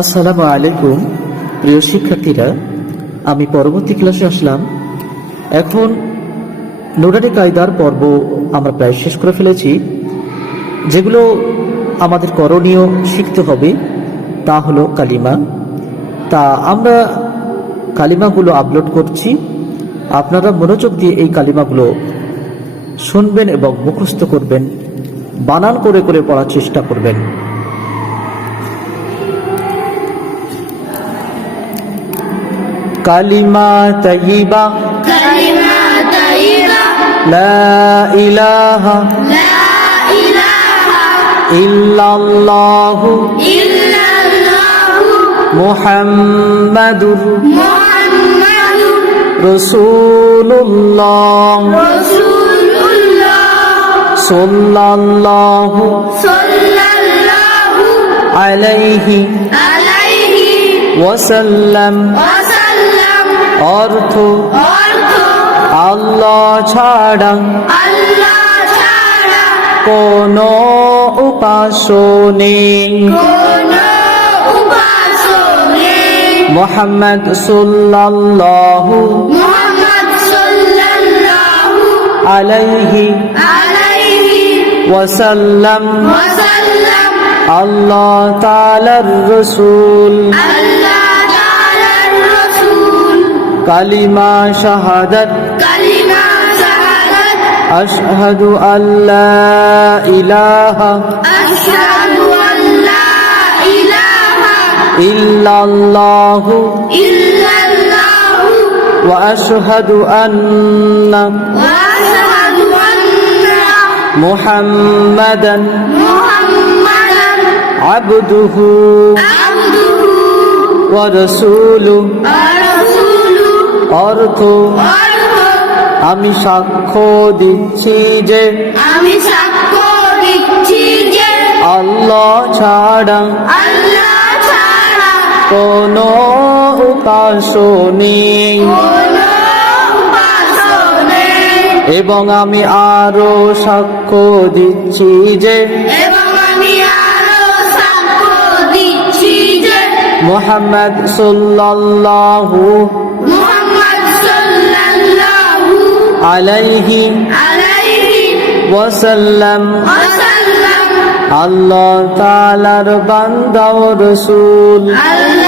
আসসালামু আলাইকুম, প্রিয় শিক্ষার্থীরা। আমি পরবর্তী ক্লাসে আসলাম। এখন নোডারি কায়দার পর্ব আমরা প্রায় শেষ করে ফেলেছি। যেগুলো আমাদের করণীয় শিখতে হবে, তা হলো কালিমা। তা আমরা কালিমাগুলো আপলোড করছি। আপনারা মনোযোগ দিয়ে এই কালিমাগুলো শুনবেন এবং মুখস্থ করবেন, বানান করে করে পড়ার চেষ্টা করবেন। كلمة طيبة. كلمة طيبة. لا إله لا إله إلا الله إلا الله محمد محمد رسول الله رسول الله صلى الله صلى الله عليه عليه وسلم, وسلم. অর্থ আল্লাহ ছাড়া কোন নেই। উপাস্য মোহাম্মদ সাল্লাল্লাহু আলাইহি আলাইহি ওয়াসাল্লাম। আল্লাহ তাআলার রাসূল। আল্লাহ কালিমা শাহাদাত। কালিমা শাহাদাত। আশহাদু আল্লা ইলাহা। আশহাদু আল্লা ইলাহা। ইল্লাল্লাহু। ইল্লাল্লাহু। ওয়া আশহাদু আন্না। ওয়া আশহাদু আন্না। মুহাম্মাদান। মুহাম্মাদান। আবদুহু। আবদুহু। ওয়া রাসূলুহু অর্থ আমি সাক্ষ্য দিচ্ছি যে আমি সাক্ষ্য দিচ্ছি যে আল্লাহ ছাড়া আল্লাহ ছাড়া কোন নেই। যে এবং আমি আরও সাক্ষ্য দিচ্ছি যে মোহাম্মদ সাল্লাল্লাহু ওয়াসাল্লাম। আল্লাহ তালার বান্দা ও রাসূল। আল্লাহ